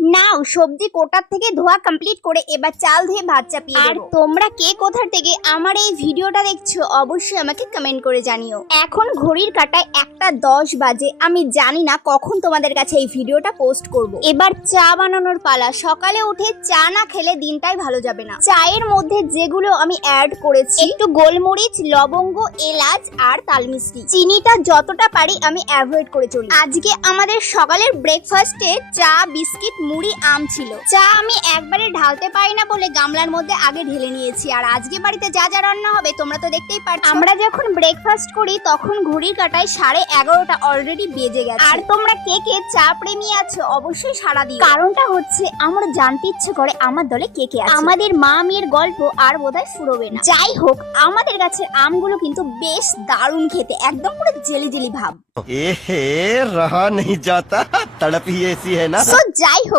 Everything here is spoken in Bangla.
নাও সবজি কোটার থেকে ধোয়া কমপ্লিট করে এবার চাল ধুয়ে ভাত চাপিয়ে দেব। আর তোমরা কে কোথা থেকে আমার এই ভিডিওটা দেখছো অবশ্যই আমাকে কমেন্ট করে জানিও। এখন ঘড়ির কাঁটায় 1:10 বাজে। আমি জানি না কখন তোমাদের কাছে এই ভিডিওটা পোস্ট করব। এবার চা বানানোর পালা। সকালে উঠে চা না খেলে দিনটাই ভালো যাবে না। চায়ের মধ্যে যেগুলো আমি অ্যাড করেছি, একটু গোলমরিচ, লবঙ্গ, এলাচ আর তালমিছরি। চিনিটা যতটা পারি আমি অ্যাভয়েড করে চলি। আজকে আমাদের সকালের ব্রেকফাস্টে চা, বিস্কিট, মুড়ি, আম ছিল। চা আমি একবারে ঢালতে পারি না বলে গামলার মধ্যে আগে ঢেলে নিয়েছি। আর আজকে বাড়িতে যা যা রান্না হবে তোমরা তো দেখতেই পারছো। আমরা যখন ব্রেকফাস্ট করি তখন ঘড়ির কাঁটায় 11:30 অলরেডি বেজে গেছে। আর তোমরা কে কে চা প্রেমী আছো অবশ্যই সাড়া দিও। কারণটা হচ্ছে আমার জানতে ইচ্ছে করে আমার দলে কে কে আছে। আমাদের মা মেয়ের গল্প আর বোধহয় ফুরোবে না। যাই হোক, আমাদের গাছের আমগুলো কিন্তু বেশ দারুণ খেতে, একদম পুরো জেলি জেলি ভাব। रहा नहीं जाता, तड़प ही ऐसी है ना। সো যাই হোক,